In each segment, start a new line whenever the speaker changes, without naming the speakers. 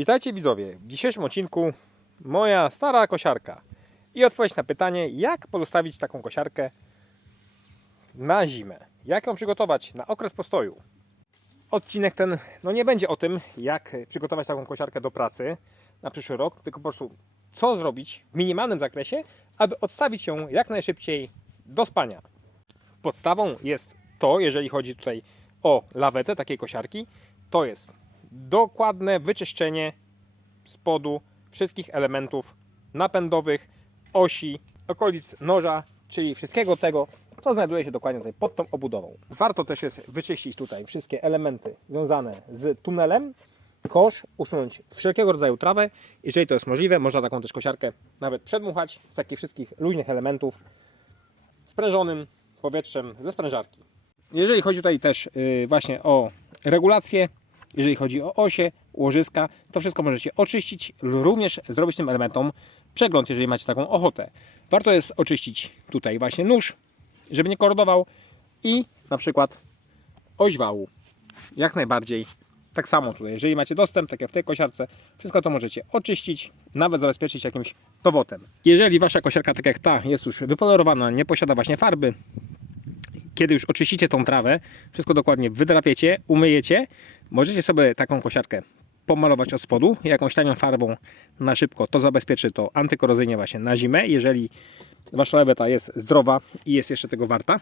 Witajcie widzowie. W dzisiejszym odcinku moja stara kosiarka i odpowiedź na pytanie, jak pozostawić taką kosiarkę na zimę. Jak ją przygotować na okres postoju. Odcinek ten no nie będzie o tym, jak przygotować taką kosiarkę do pracy na przyszły rok, tylko po prostu co zrobić w minimalnym zakresie, aby odstawić ją jak najszybciej do spania. Podstawą jest to, jeżeli chodzi tutaj o lawetę takiej kosiarki, to jest dokładne wyczyszczenie spodu wszystkich elementów napędowych, osi, okolic noża, czyli wszystkiego tego, co znajduje się dokładnie tutaj pod tą obudową. Warto też jest wyczyścić tutaj wszystkie elementy związane z tunelem, kosz, usunąć wszelkiego rodzaju trawę. Jeżeli to jest możliwe, można taką też kosiarkę nawet przedmuchać z takich wszystkich luźnych elementów sprężonym powietrzem ze sprężarki. Jeżeli chodzi tutaj też yy, właśnie o regulację, jeżeli chodzi o osie, łożyska, to wszystko możecie oczyścić, również zrobić tym elementom przegląd, jeżeli macie taką ochotę. Warto jest oczyścić tutaj właśnie nóż, żeby nie korodował i na przykład oś wału. Jak najbardziej tak samo tutaj, jeżeli macie dostęp, tak jak w tej kosiarce, wszystko to możecie oczyścić, nawet zabezpieczyć jakimś dowotem. Jeżeli wasza kosiarka, tak jak ta, jest już wypolerowana, nie posiada właśnie farby, kiedy już oczyścicie tą trawę, wszystko dokładnie wydrapiecie, umyjecie, możecie sobie taką kosiarkę pomalować od spodu jakąś tanią farbą na szybko. To zabezpieczy to antykorozyjnie właśnie na zimę, jeżeli wasza leweta jest zdrowa i jest jeszcze tego warta.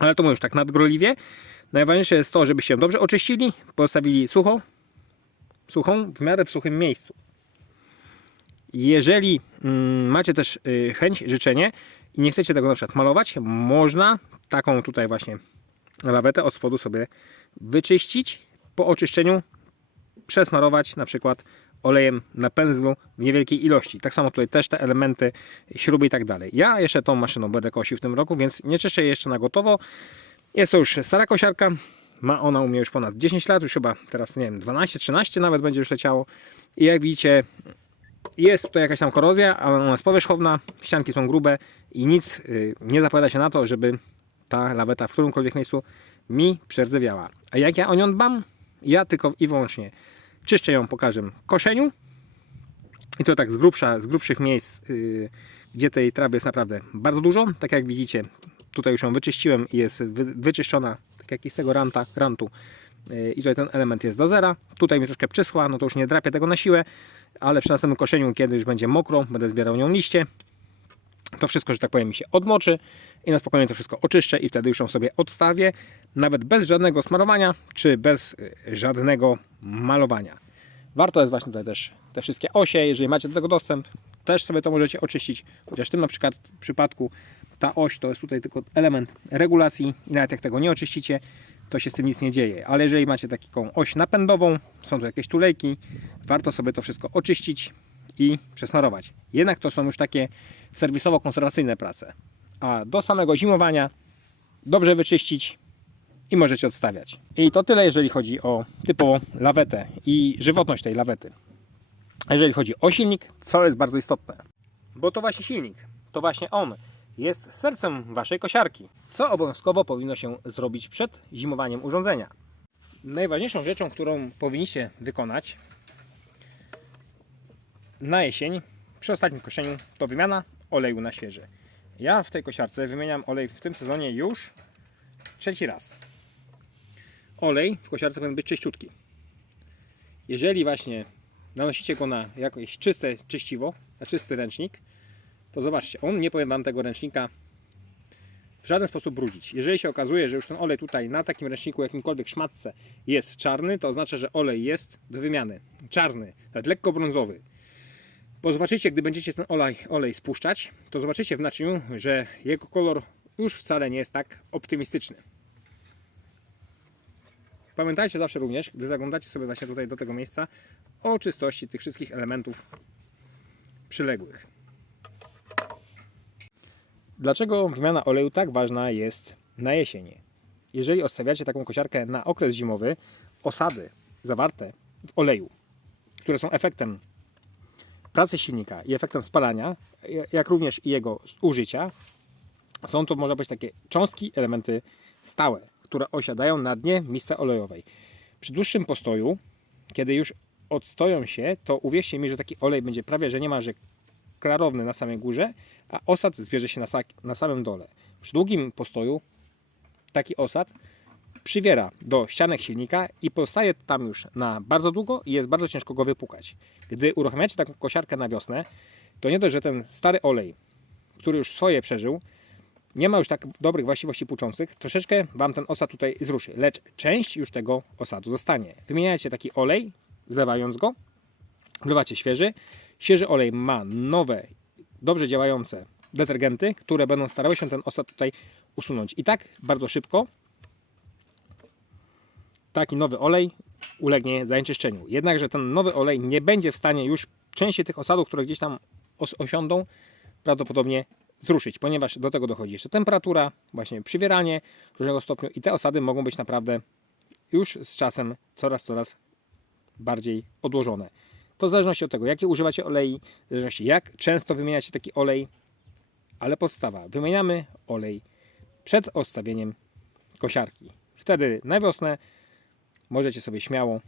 Ale to mówię już tak nadgorliwie. Najważniejsze jest to, żebyście ją dobrze oczyścili, postawili suchą, suchą, w miarę w suchym miejscu. Jeżeli mm, macie też y, chęć, życzenie i nie chcecie tego na przykład malować, można taką tutaj właśnie lawetę od spodu sobie wyczyścić. Po oczyszczeniu przesmarować na przykład olejem na pędzlu w niewielkiej ilości. Tak samo tutaj też te elementy, śruby i tak dalej. Ja jeszcze tą maszyną będę kosił w tym roku, więc nie czyszczę jeszcze na gotowo. Jest to już stara kosiarka. Ma ona u mnie już ponad 10 lat, już chyba teraz nie wiem, 12-13 nawet będzie już leciało. I jak widzicie, jest tutaj jakaś tam korozja, ale ona jest powierzchowna, ścianki są grube i nic y, nie zapowiada się na to, żeby ta laweta w którymkolwiek miejscu mi przerdzewiała. A jak ja o nią dbam? Ja tylko i wyłącznie czyszczę ją po każdym koszeniu i to tak z, grubsza, z grubszych miejsc, yy, gdzie tej trawy jest naprawdę bardzo dużo. Tak jak widzicie, tutaj już ją wyczyściłem i jest wy, wyczyszczona, tak jak i z tego ranta, rantu. Yy, I tutaj ten element jest do zera. Tutaj mi troszkę przyschła, no to już nie drapię tego na siłę, ale przy następnym koszeniu, kiedy już będzie mokro, będę zbierał nią liście. To wszystko, że tak powiem, mi się odmoczy i na spokojnie to wszystko oczyszczę i wtedy już ją sobie odstawię, nawet bez żadnego smarowania, czy bez y, żadnego malowania. Warto jest właśnie tutaj też te wszystkie osie, jeżeli macie do tego dostęp, też sobie to możecie oczyścić, chociaż w tym na przykład w przypadku ta oś to jest tutaj tylko element regulacji i nawet jak tego nie oczyścicie, to się z tym nic nie dzieje. Ale jeżeli macie taką oś napędową, są tu jakieś tulejki, warto sobie to wszystko oczyścić i przesmarować. Jednak to są już takie serwisowo-konserwacyjne prace. A do samego zimowania dobrze wyczyścić i możecie odstawiać. I to tyle, jeżeli chodzi o typową lawetę i żywotność tej lawety. Jeżeli chodzi o silnik, co jest bardzo istotne, bo to właśnie silnik, to właśnie on jest sercem waszej kosiarki, co obowiązkowo powinno się zrobić przed zimowaniem urządzenia. Najważniejszą rzeczą, którą powinniście wykonać na jesień przy ostatnim koszeniu to wymiana oleju na świeży. Ja w tej kosiarce wymieniam olej w tym sezonie już trzeci raz. Olej w kosiarce powinien być czyściutki. Jeżeli właśnie nanosicie go na jakieś czyste czyściwo, na czysty ręcznik, to zobaczcie, on nie powinien Wam tego ręcznika w żaden sposób brudzić. Jeżeli się okazuje, że już ten olej tutaj na takim ręczniku, jakimkolwiek szmatce jest czarny, to oznacza, że olej jest do wymiany. Czarny, nawet lekko brązowy. Bo zobaczycie, gdy będziecie ten olej, olej spuszczać, to zobaczycie w naczyniu, że jego kolor już wcale nie jest tak optymistyczny. Pamiętajcie zawsze również, gdy zaglądacie sobie właśnie tutaj do tego miejsca, o czystości tych wszystkich elementów przyległych. Dlaczego wymiana oleju tak ważna jest na jesień? Jeżeli odstawiacie taką kosiarkę na okres zimowy, osady zawarte w oleju, które są efektem pracy silnika i efektem spalania, jak również jego użycia, są to, można być takie cząstki, elementy stałe, które osiadają na dnie misce olejowej. Przy dłuższym postoju, kiedy już odstoją się, to uwierzcie mi, że taki olej będzie prawie, że niemalże klarowny na samej górze, a osad zbierze się na, na samym dole. Przy długim postoju taki osad przywiera do ścianek silnika i pozostaje tam już na bardzo długo i jest bardzo ciężko go wypukać. Gdy uruchamiacie taką kosiarkę na wiosnę, to nie dość, że ten stary olej, który już swoje przeżył, nie ma już tak dobrych właściwości płuczących, troszeczkę Wam ten osad tutaj zruszy, lecz część już tego osadu zostanie. Wymieniacie taki olej, zlewając go, wlewacie świeży. Świeży olej ma nowe, dobrze działające detergenty, które będą starały się ten osad tutaj usunąć. I tak bardzo szybko taki nowy olej ulegnie zanieczyszczeniu. Jednakże ten nowy olej nie będzie w stanie już części tych osadów, które gdzieś tam os- osiądą, prawdopodobnie zruszyć, ponieważ do tego dochodzi jeszcze temperatura, właśnie przywieranie różnego stopniu i te osady mogą być naprawdę już z czasem coraz, coraz bardziej odłożone. To w zależności od tego, jakie używacie olei, w zależności jak często wymieniacie taki olej, ale podstawa, wymieniamy olej przed odstawieniem kosiarki. Wtedy na wiosnę możecie sobie śmiało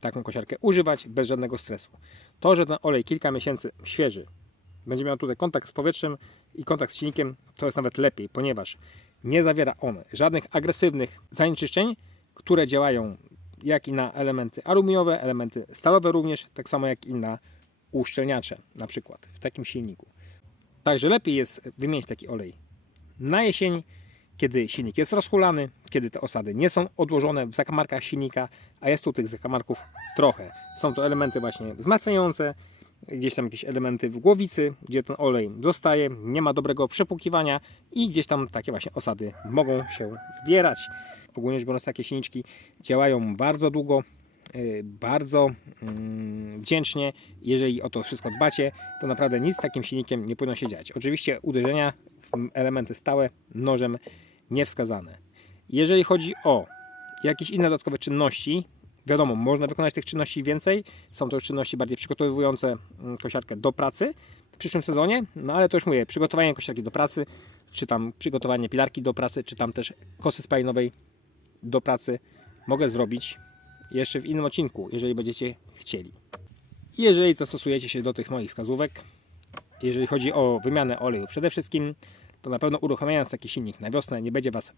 taką kosiarkę używać bez żadnego stresu. To, że ten olej kilka miesięcy świeży będzie miał tutaj kontakt z powietrzem i kontakt z silnikiem, to jest nawet lepiej, ponieważ nie zawiera on żadnych agresywnych zanieczyszczeń, które działają jak i na elementy aluminiowe, elementy stalowe również, tak samo jak i na uszczelniacze na przykład w takim silniku. Także lepiej jest wymienić taki olej na jesień, kiedy silnik jest rozhulany, kiedy te osady nie są odłożone w zakamarkach silnika, a jest tu tych zakamarków trochę. Są to elementy właśnie wzmacniające, gdzieś tam jakieś elementy w głowicy, gdzie ten olej zostaje, nie ma dobrego przepłukiwania i gdzieś tam takie właśnie osady mogą się zbierać. Ogólnie rzecz biorąc, takie silniczki działają bardzo długo, yy, bardzo mm, wdzięcznie. Jeżeli o to wszystko dbacie, to naprawdę nic z takim silnikiem nie powinno się dziać. Oczywiście uderzenia w elementy stałe nożem niewskazane. Jeżeli chodzi o jakieś inne dodatkowe czynności, wiadomo, można wykonać tych czynności więcej. Są to już czynności bardziej przygotowujące mm, kosiarkę do pracy w przyszłym sezonie, no ale to już mówię, przygotowanie kosiarki do pracy, czy tam przygotowanie pilarki do pracy, czy tam też kosy spalinowej do pracy mogę zrobić jeszcze w innym odcinku, jeżeli będziecie chcieli. Jeżeli zastosujecie się do tych moich wskazówek, jeżeli chodzi o wymianę oleju przede wszystkim, to na pewno uruchamiając taki silnik na wiosnę nie będzie Was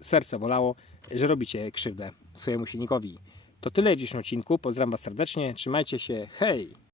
serce bolało, że robicie krzywdę swojemu silnikowi. To tyle w dzisiejszym odcinku. Pozdrawiam Was serdecznie. Trzymajcie się. Hej!